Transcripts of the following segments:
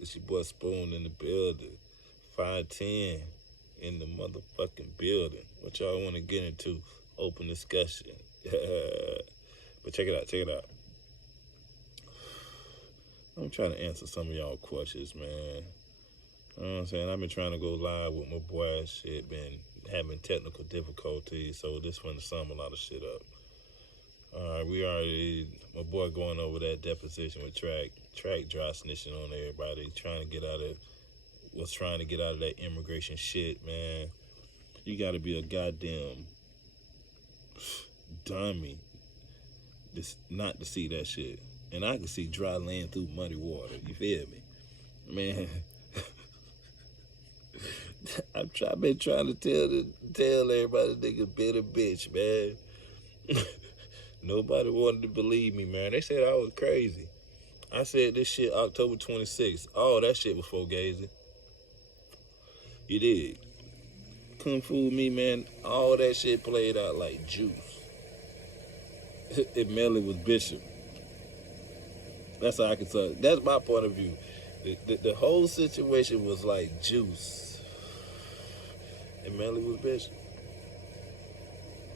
It's your boy Spoon in the building. 510 in the motherfucking building. What y'all want to get into? Open discussion. But check it out, check it out. I'm trying to answer some of y'all questions, man. You know what I'm saying? I've been trying to go live with my boy. Shit, been having technical difficulties, so this one to sum a lot of shit up. We already, my boy going over that deposition with Track dry snitching on everybody, trying to get out of that immigration shit, man. You gotta be a goddamn dummy not to see that shit. And I can see dry land through muddy water. You feel me? Man, I've been trying to tell everybody nigga been a bitch, man. Nobody wanted to believe me, man. They said I was crazy. I said this shit October 26th. Oh, that shit was fugazi. You did. Couldn't fool me, man. All that shit played out like juice. It merely was Bishop. That's how I can tell. That's my point of view. The whole situation was like juice. It merely was Bishop.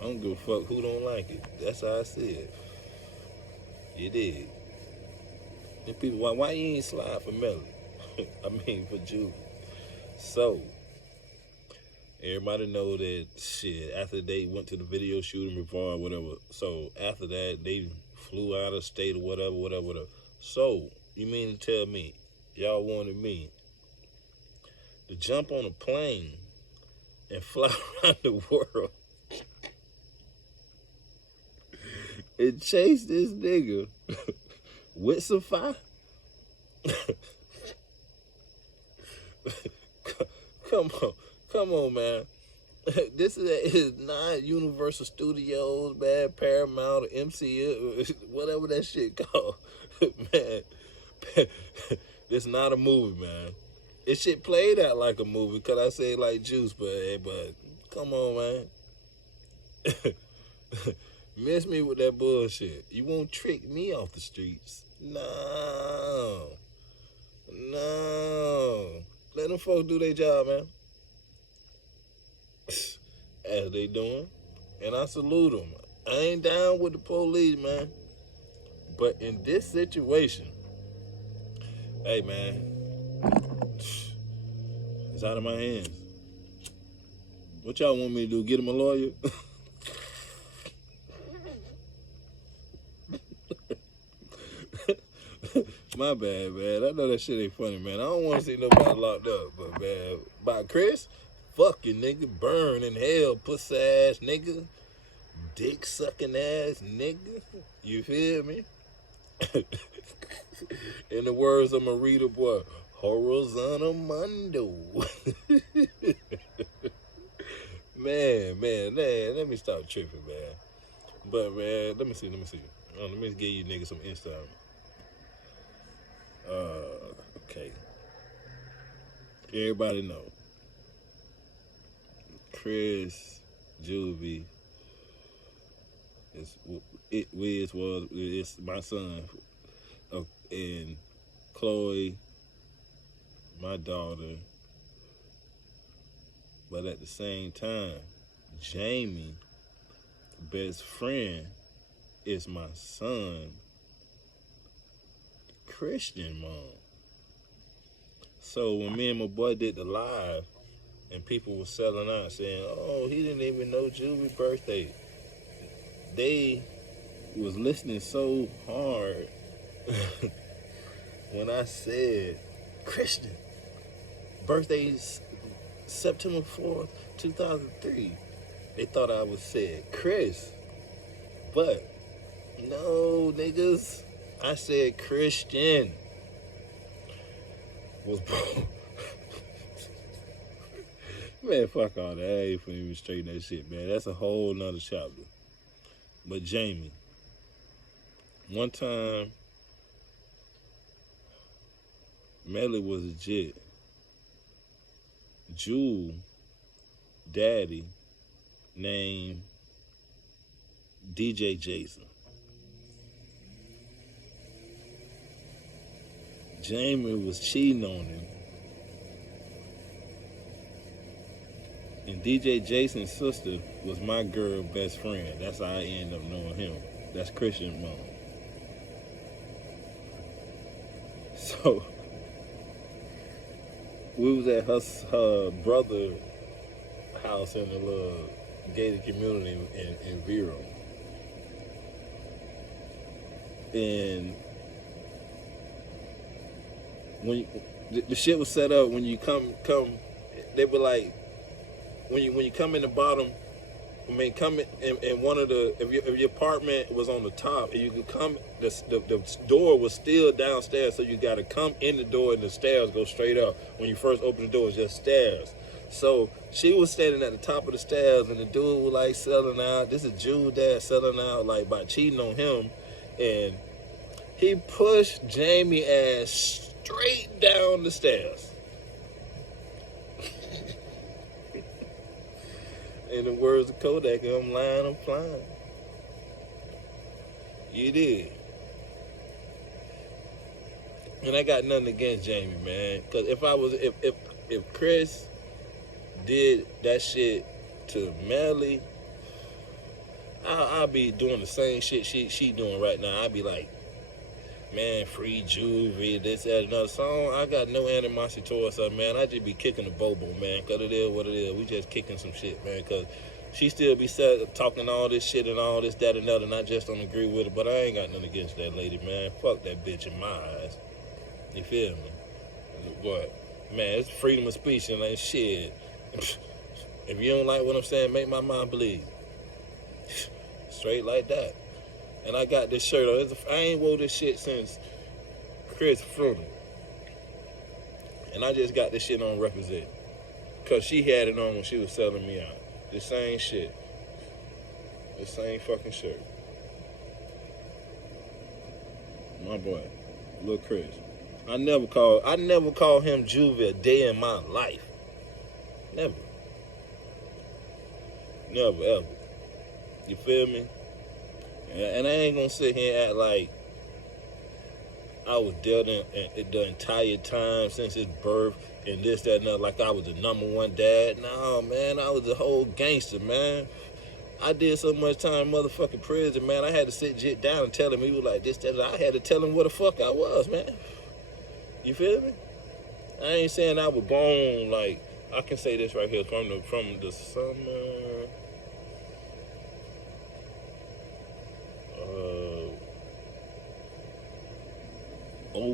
I don't give a fuck who don't like it. That's how I see it. You did. And people, why you ain't slide for Melly? I mean, for Juvy. So, everybody know that shit, after they went to the video shooting report, whatever. So, after that, they flew out of state or whatever. So, you mean to tell me, y'all wanted me to jump on a plane and fly around the world and chase this nigga with some fire? Come on, man. This is not Universal Studios, man, Paramount, or MCU, whatever that shit called. Man, it's not a movie, man. This shit played out like a movie, cause I say like juice, but come on, man. Miss me with that bullshit. You won't trick me off the streets. No. Let them folks do their job, man. As they doing. And I salute them. I ain't down with the police, man. But in this situation, hey, man, it's out of my hands. What y'all want me to do? Get him a lawyer? My bad, man. I know that shit ain't funny, man. I don't want to see nobody locked up, but, man, by Chris, fuck you, nigga. Burn in hell, pussy ass nigga. Dick sucking ass nigga. You feel me? In the words of Marita boy, horizontal mundo. man, let me stop tripping, man. But, man, let me see. Let me give you niggas some insight. Okay. Everybody know. Chris, Juvy, it's my son, and Chloe, my daughter. But at the same time, Jamie, best friend, is my son, Christian mom. So when me and my boy did the live and people were selling out saying, oh, he didn't even know Juvy's birthday, they was listening so hard when I said, Christian, birthday's September 4th, 2003. They thought I was saying Chris. But no, niggas, I said Christian was born. Man, fuck all that. I ain't finna even straighten that shit, man. That's a whole nother chapter. But Jamie, one time, Melly was legit. Jewel, daddy, named DJ Jason. Jamie was cheating on him. And DJ Jason's sister was my girl best friend. That's how I ended up knowing him. That's Christian mom. So we was at her brother house in the little gated community in Vero. And when the shit was set up, when you come, they were like, when you come in the bottom, I mean, come in one of the, if your apartment was on the top, and you could come, the door was still downstairs, so you got to come in the door and the stairs go straight up. When you first open the door, it's just stairs. So she was standing at the top of the stairs, and the dude was like selling out. This is Jude dad selling out, like by cheating on him, and he pushed Jamie ass straight down the stairs. In the words of Kodak, I'm lying, I'm flying. You did. And I got nothing against Jamie, man. Cause if Chris did that shit to Melly, I'll be doing the same shit she doing right now. I'll be like, man, free Juvy, this, that, another song. I got no animosity towards her, man. I just be kicking the bobo, man, because it is what it is. We just kicking some shit, man, because she still be talking all this shit and all this, that, and other, and I just don't agree with it, but I ain't got nothing against that lady, man. Fuck that bitch in my eyes. You feel me? What? Man, it's freedom of speech and like shit. If you don't like what I'm saying, make my mind bleed. Straight like that. And I got this shirt on. I ain't wore this shit since Chris funeral. And I just got this shit on represent. Because she had it on when she was selling me out. The same shit. The same fucking shirt. My boy, Lil Chris. I never call him Juvy a day in my life. Never. Never, ever. You feel me? And I ain't gonna sit here and act like I was there the entire time since his birth and this, that, and that, like I was the #1 dad. No, man, I was a whole gangster, man. I did so much time in motherfucking prison, man. I had to sit Jit down and tell him he was like this, that, and I had to tell him what the fuck I was, man. You feel me? I ain't saying I was born, like, I can say this right here, from the summer...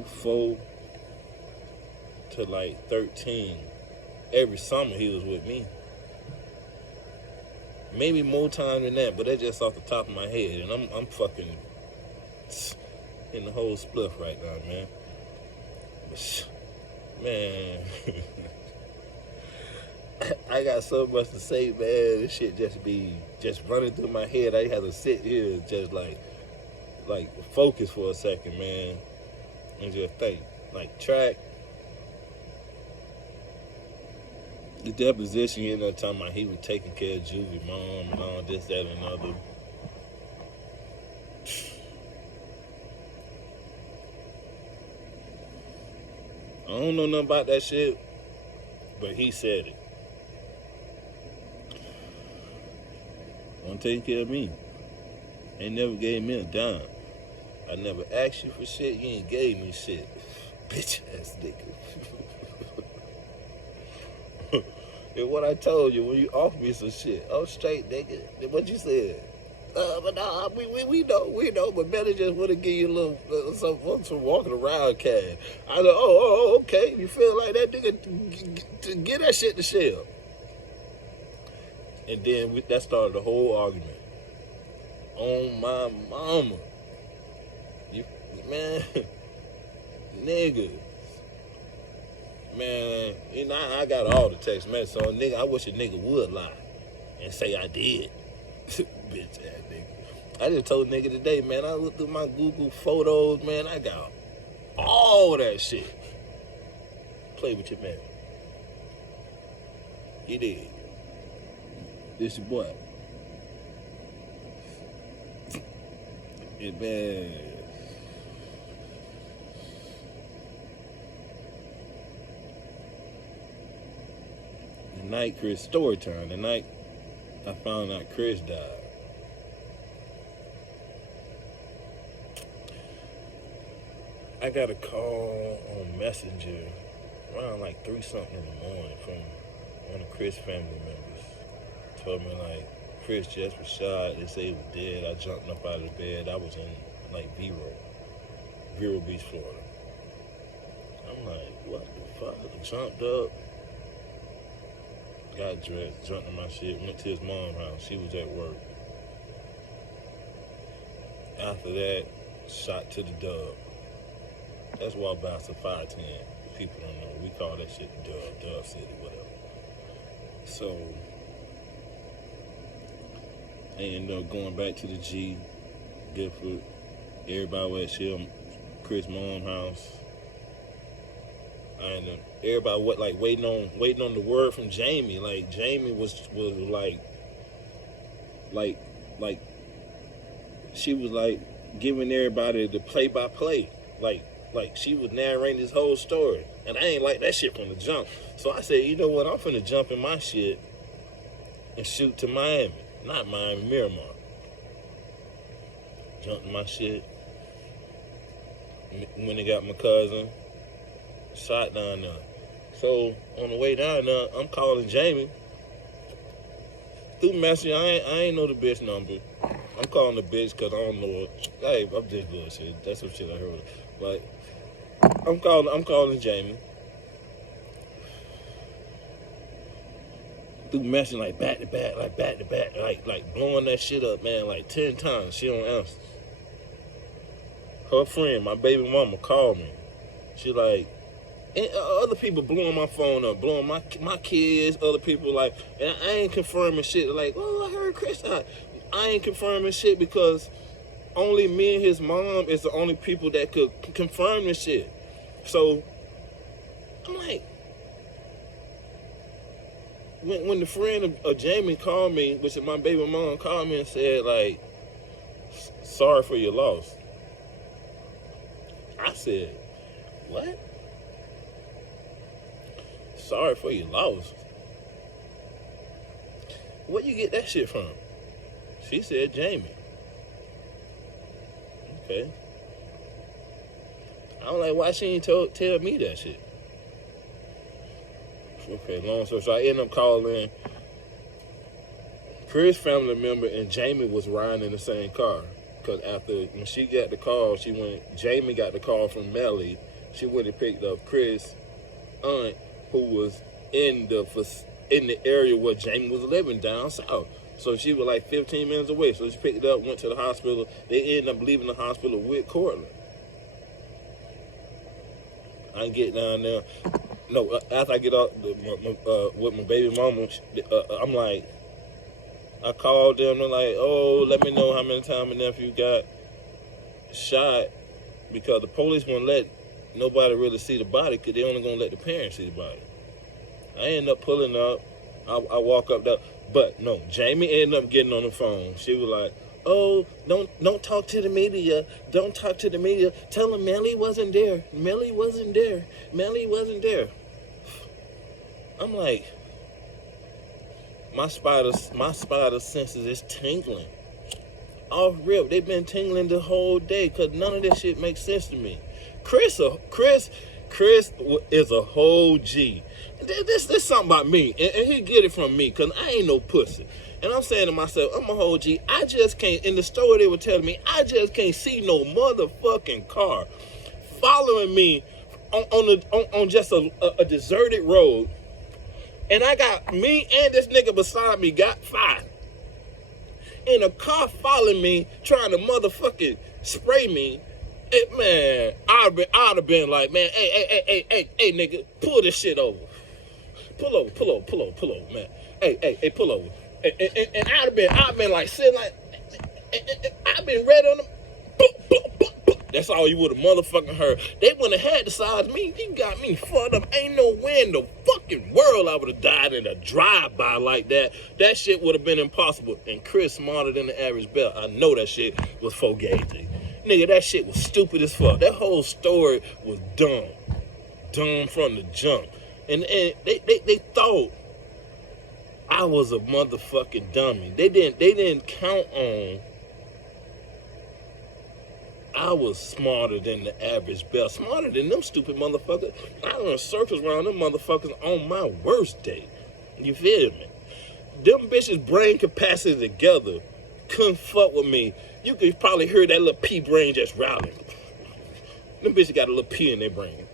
04 to like 13. Every summer he was with me. Maybe more time than that, but that's just off the top of my head. And I'm fucking in the whole spliff right now, man. Man. I got so much to say, man. This shit just running through my head. I had to sit here and just like focus for a second, man. And just think, like, track. The deposition, you know, talking about he was taking care of Juvie mom and all this, that, and another. I don't know nothing about that shit, but he said it. Don't take care of me. Ain't never gave me a dime. I never asked you for shit, you ain't gave me shit. Bitch ass nigga. And what I told you when you offered me some shit, oh straight nigga, what you said? But nah, we know, but better just want to give you a little some walking around cash. I said, oh, okay, you feel like that nigga to get that shit to Shell. And then that started the whole argument. On my mama. You, man, nigga. Man, you know, I got all the text messages, so nigga, I wish a nigga would lie and say I did. Bitch ass nigga. I just told nigga today, man, I looked through my Google photos, man, I got all that shit. Play with your man. You did. This your boy. Yeah, man. night Chris, story time, the night I found out Chris died. I got a call on Messenger around like 3-something in the morning from one of Chris' family members. Told me like, Chris just was shot, they say he was dead. I jumped up out of the bed. I was in like Vero Beach, Florida. I'm like, what the fuck? I jumped up, got dressed, jumped in my shit, went to his mom's house. She was at work. After that, shot to the dub. That's why about a 510. People don't know. We call that shit the Dub City, whatever. So, I ended up going back to the G, Gifford. Everybody was at Chris' mom's house. And everybody waiting on the word from Jamie. Like Jamie was like she was like giving everybody the play-by-play. Like she was narrating this whole story. And I ain't like that shit from the jump. So I said, you know what, I'm finna jump in my shit and shoot to Miami. Not Miami, Miramar. Jumped in my shit. When they got my cousin, shot down there. So on the way down there, I'm calling Jamie. Through Messenger, I ain't know the bitch number. I'm calling the bitch because I don't know her. Hey, I'm just bullshit. That's some shit I heard. Like, I'm calling Jamie. Through Messenger, like back to back, like blowing that shit up, man, like 10 times. She don't answer. Her friend, my baby mama, called me. She like, and other people blowing my phone up, blowing my kids, other people like, and I ain't confirming shit. Like, oh, I heard Chris died. I ain't confirming shit because only me and his mom is the only people that could confirm this shit. So I'm like, when the friend of Jamie called me, which is my baby mom, called me and said like, sorry for your loss. I said, what? Sorry for your loss? Where you get that shit from? She said Jamie. Okay. I'm like, why she ain't tell me that shit? Okay, long story. So I ended up calling Chris' family member, and Jamie was riding in the same car. Because when she got the call, Jamie got the call from Melly. She went and picked up Chris' aunt, who was in the area where Jamie was living down south. So she was like 15 minutes away. So she picked it up, went to the hospital. They ended up leaving the hospital with Cortland. I get down there. No, after I get out with my baby mama, I'm like, I called them. They're like, oh, let me know how many times my nephew got shot, because the police won't let nobody really see the body because they only gonna let the parents see the body. I end up pulling up. I walk up there, but no, Jamie ended up getting on the phone. She was like, oh, don't talk to the media. Don't talk to the media. Tell them Melly wasn't there. Melly wasn't there. Melly wasn't there. I'm like, my spider senses is tingling. Off rip, they've been tingling the whole day because none of this shit makes sense to me. Chris is a whole G. This something about me, and he get it from me because I ain't no pussy. And I'm saying to myself, I'm a whole G. I just can't, in the story they were telling me, I just can't see no motherfucking car following me on just a deserted road. And I got me and this nigga beside me got 5. In a car following me, trying to motherfucking spray me. Man, I'd have been like, man, hey, nigga, pull this shit over. Pull over, man. Hey, pull over. And I'd been like sitting like, I've been ready on them. That's all you would have motherfucking heard. They wouldn't have had to size me. You got me fucked up. Ain't no way in the fucking world I would have died in a drive-by like that. That shit would have been impossible. And Chris smarter than the average belt. I know that shit was fugazi. Nigga, that shit was stupid as fuck. That whole story was dumb. Dumb from the jump. And they thought I was a motherfucking dummy. They didn't count on I was smarter than the average bell. Smarter than them stupid motherfuckers. I run circles around them motherfuckers on my worst day. You feel me? Them bitches' brain capacity together couldn't fuck with me. You could probably hear that little pea brain just rattling. Them bitches got a little pea in their brain.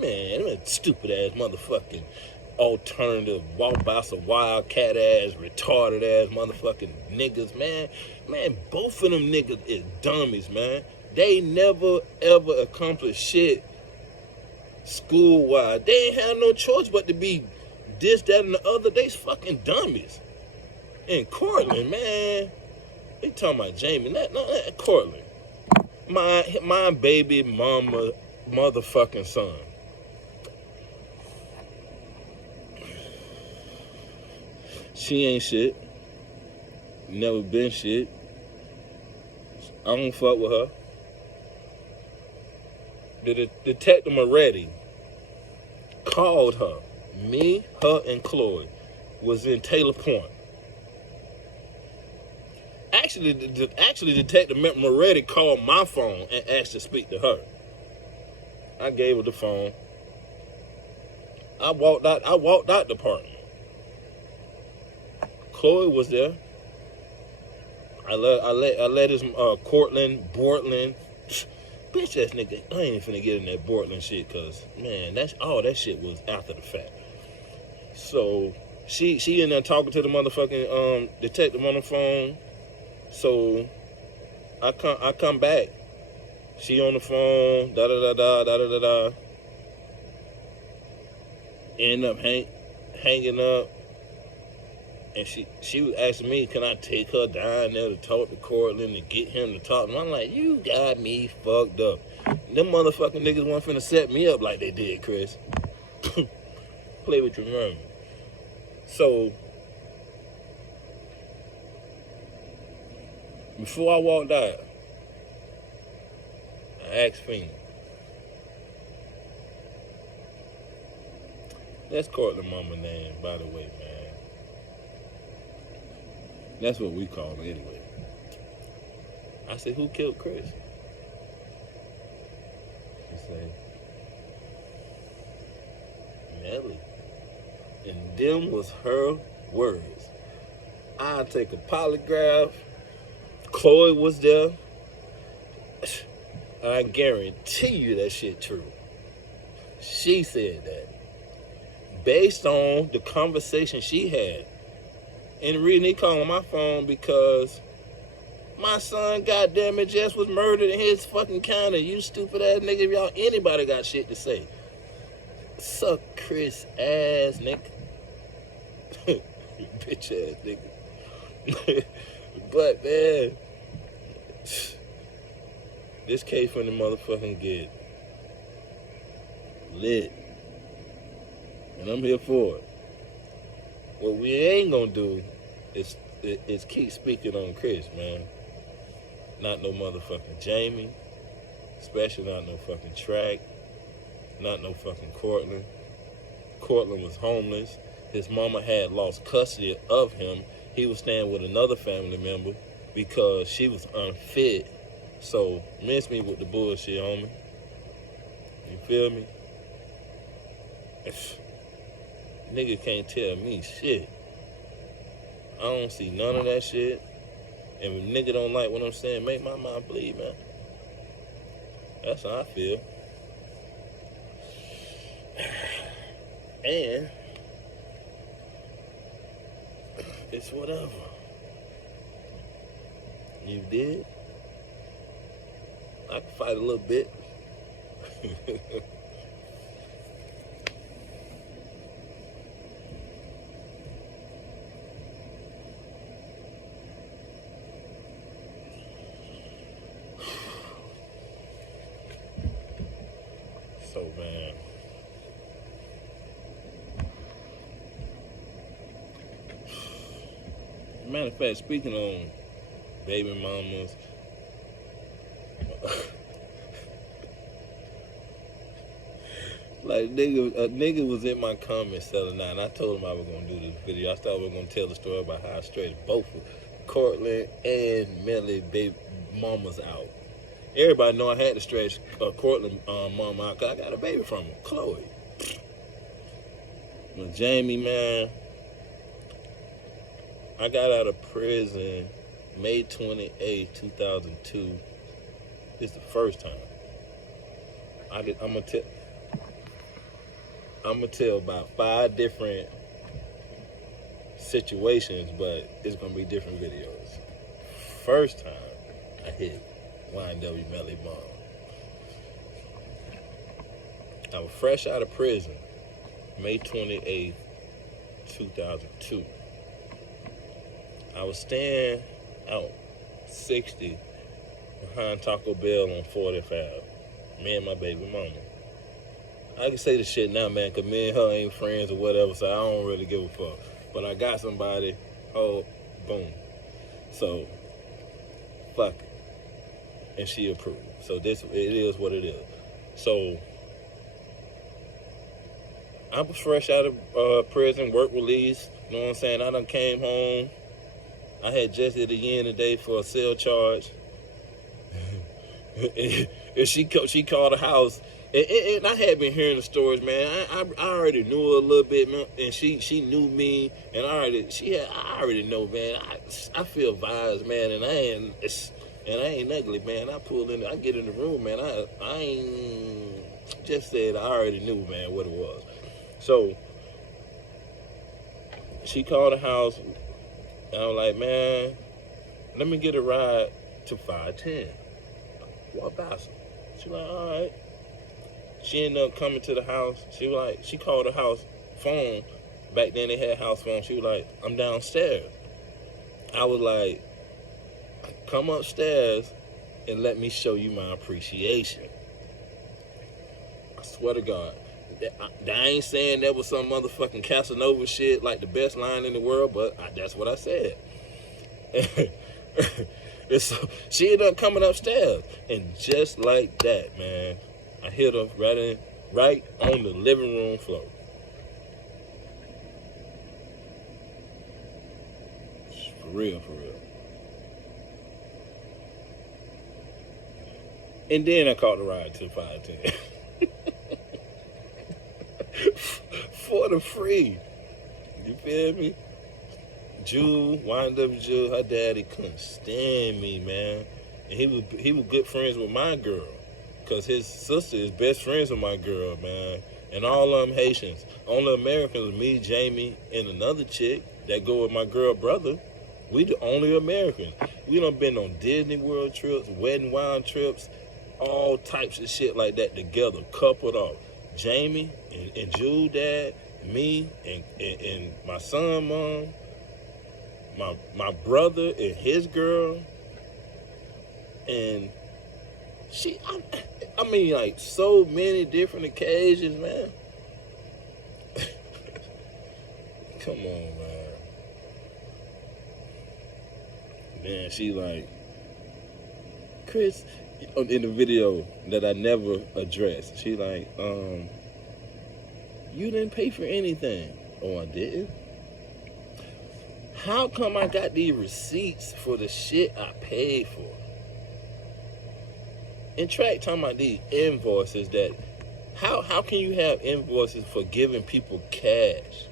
Man, them stupid ass motherfucking alternative, walk by some wildcat ass, retarded ass motherfucking niggas, man. Man, both of them niggas is dummies, man. They never ever accomplished shit school-wise. They ain't have no choice but to be this, that, and the other. They's fucking dummies. And Cortland, man, they talking about Jamie, not Cortland. My baby mama motherfucking son. She ain't shit. Never been shit. I don't fuck with her. The detective Moretti called her. Me, her, and Chloe was in Taylor Point. Actually, Detective Moretti called my phone and asked to speak to her. I gave her the phone. I walked out the apartment. Chloe was there. I let his Cortland, Bortland, bitch ass nigga. I ain't even finna get in that Bortland shit, cause man, that shit was after the fact. So she in there talking to the motherfucking detective on the phone. So I come back. She on the phone. Da da da da da da da. End up hanging up. And she was asking me, can I take her down there to talk to Cortland and get him to talk? And I'm like, you got me fucked up. Them motherfucking niggas weren't finna set me up like they did, Chris. Play with your mom. So, before I walked out, I asked Fina, that's Cortland mama name, by the way, man. That's what we call her anyway. I said, who killed Chris? She said, Nelly. And them was her words. I'll take a polygraph. Chloe was there. I guarantee you that shit true. She said that. Based on the conversation she had. And the reason he called on my phone because my son, goddamn it, just was murdered in his fucking county. You stupid ass nigga, if y'all anybody got shit to say. Suck Chris ass nigga. Bitch ass nigga. But man, this case from the motherfucking get lit. And I'm here for it. What we ain't gonna do is keep speaking on Chris, man. Not no motherfucking Jamie, especially not no fucking Track, not no fucking Cortland. Cortland was homeless. His mama had lost custody of him. He was staying with another family member because she was unfit. So miss me with the bullshit, homie. You feel me? Nigga can't tell me shit. I don't see none of that shit. And if nigga don't like what I'm saying, make my mind bleed, man. That's how I feel. And it's whatever. You did? I can fight a little bit. So, man, matter of fact, speaking on baby mamas, Like a nigga was in my comments selling out, and I told him I was gonna do this video. I thought we were gonna tell the story about how I straightened both of Cortland and Melly baby mamas out. Everybody know I had to stretch Cortland mom out because I got a baby from her, Chloe. But Jamie, man, I got out of prison May 28, 2002. This is the first time. I'm gonna tell about 5 different situations, but it's gonna be different videos. First time I hit YNW Melly Mom. I was fresh out of prison, May 28th, 2002. I was staying out 60 behind Taco Bell on 45. Me and my baby mama. I can say the shit now, man, because me and her ain't friends or whatever, so I don't really give a fuck. But I got somebody, oh, boom. So, fuck it. And she approved. So it is what it is. So, I was fresh out of prison, work release, you know what I'm saying? I done came home. I had just did a year and a day for a cell charge. And she called the house. And I had been hearing the stories, man. I already knew her a little bit, man. And she knew me, and I already know, man. I feel vibes, man, and I ain't ugly, man. I get in the room, man. I ain't just said I already knew, man, what it was. So she called the house, and I was like, man, let me get a ride to 510. What about some? She like, all right. She ended up coming to the house. She called the house phone. Back then they had house phone. She was like, I'm downstairs. I was like, come upstairs and let me show you my appreciation. I swear to God. I ain't saying that was some motherfucking Casanova shit, like the best line in the world, but that's what I said. And so she ended up coming upstairs. And just like that, man, I hit her right on the living room floor. For real, for real. And then I caught the ride to 510. For the free. You feel me? YNW Juvy, her daddy couldn't stand me, man. And he was good friends with my girl. Because his sister is best friends with my girl, man. And all of them Haitians. Only Americans, me, Jamie, and another chick that go with my girl brother. We the only Americans. We done been on Disney World trips, Wet 'n Wild trips, all types of shit like that together, coupled off. Jamie and Jude dad, me and my son mom, my brother and his girl, and I mean, like, so many different occasions, man. Come on, man. Man, she like, Chris, in the video that I never addressed, she like, you didn't pay for anything. Oh, I didn't? How come I got these receipts for the shit I paid for? And Track talking about these invoices that, how can you have invoices for giving people cash?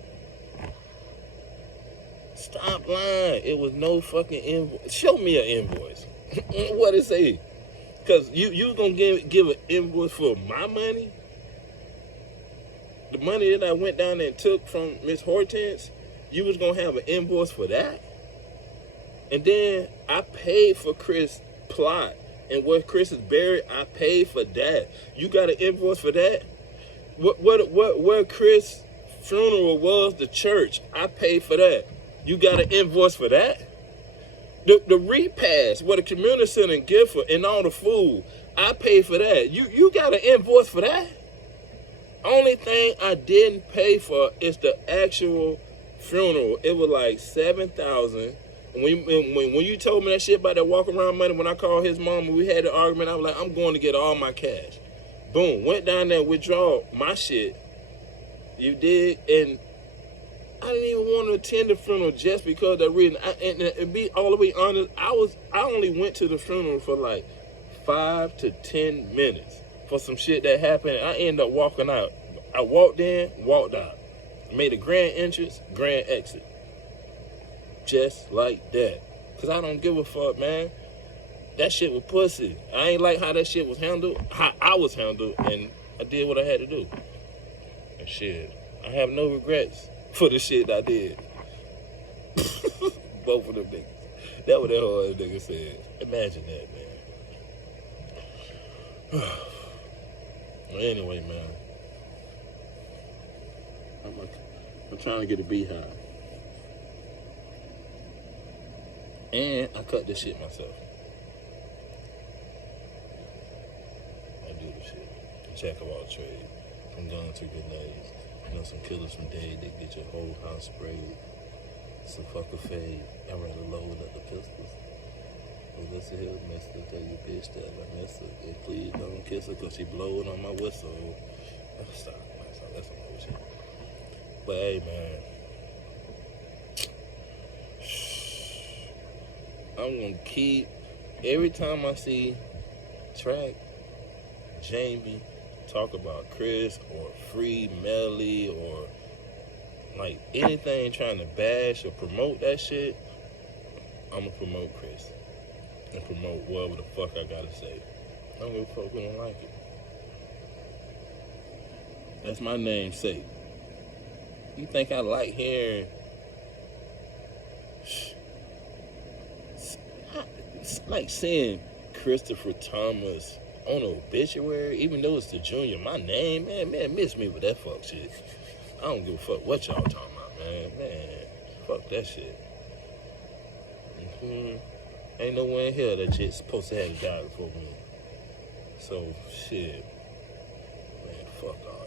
Stop lying. It was no fucking invoice. Show me an invoice. What it say? Because you gonna give an invoice for my money? The money that I went down there and took from Miss Hortense, you was gonna have an invoice for that? And then I paid for Chris' plot. And where Chris is buried, I paid for that. You got an invoice for that? Where Chris' funeral was, the church, I paid for that. You got an invoice for that? The repast, where the community center and Gifford and all the food, I paid for that. You got an invoice for that? Only thing I didn't pay for is the actual funeral. It was like $7,000. When you told me that shit about that walk around money, when I called his mom and we had the argument, I was like, I'm going to get all my cash. Boom, went down there, withdraw my shit. You dig? And I didn't even want to attend the funeral just because of that reason. And be all the way honest, I only went to the funeral for like 5 to 10 minutes for some shit that happened. I ended up walking out. I walked in, walked out. Made a grand entrance, grand exit. Just like that. Cause I don't give a fuck, man. That shit was pussy. I ain't like how that shit was handled, how I was handled, and I did what I had to do. And shit, I have no regrets for the shit I did. Both of them niggas. That what that whole other nigga said. Imagine that, man. Well, anyway, man. I'm trying to get a beehive. And I cut this shit myself. I do the shit. Jack of all trades. From guns to grenades. You know, some killers from day, they get your whole house sprayed. Some fucker fade. I rather load up the pistols. Well, listen here, mister, tell your bitch that I miss her. And please don't kiss her, cause she blowing on my whistle. Oh, stop. That's some bullshit. But hey, man. I'm gonna keep, every time I see Track, Jamie, talk about Chris or Free Melly or like anything trying to bash or promote that shit, I'm gonna promote Chris and promote whatever the fuck I gotta say. I don't give a fuck who don't like it. That's my namesake. You think I like hearing it's like seeing Christopher Thomas on an obituary, even though it's the junior, my name, man, miss me with that fuck shit. I don't give a fuck what y'all talking about, man, fuck that shit. Ain't nowhere in here that shit's supposed to have died before me. So, shit, man, fuck all that.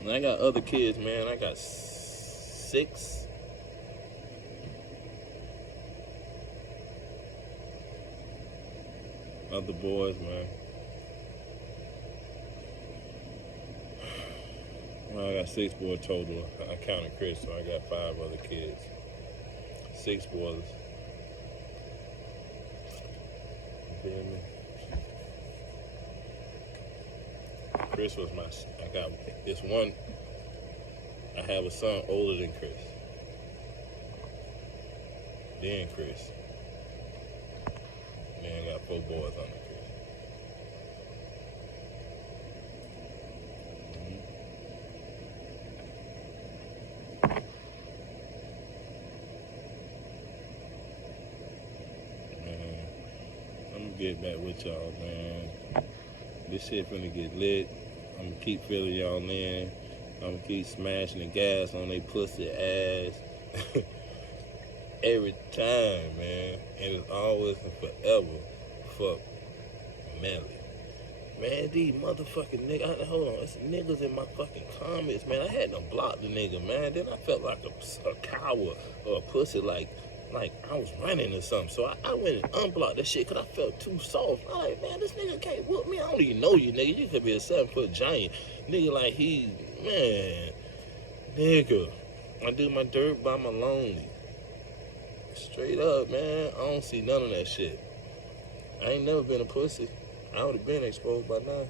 And I got other kids, man. I got 6. Other boys, man. Well, I got 6 boys total. I counted Chris, so I got 5 other kids. 6 boys. You feel me? Chris was I got this one. I have a son older than Chris. Then Chris. Then I got 4 boys under Chris. Man, I'm gonna get back with y'all, man. This shit finna get lit. I'm gonna keep filling y'all in. I'm gonna keep smashing the gas on they pussy ass. Every time, man. And it's always and forever. Fuck Melly. Man, these motherfucking niggas. Hold on, it's niggas in my fucking comments, man. I had to block the nigga, man. Then I felt like a coward or a pussy, like I was running or something. So I went and unblocked that shit because I felt too soft. I'm like, man, this nigga can't whoop me. I don't even know you, nigga. You could be a 7-foot giant. Nigga, like man. Nigga, I do my dirt by my lonely. Straight up, man. I don't see none of that shit. I ain't never been a pussy. I would have been exposed by now.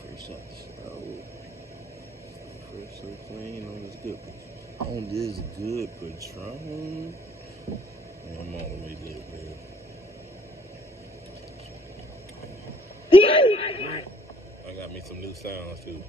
First shot shower. Fresh so clean on this good Patron. I'm all the way lit, man. I got me some new sounds too.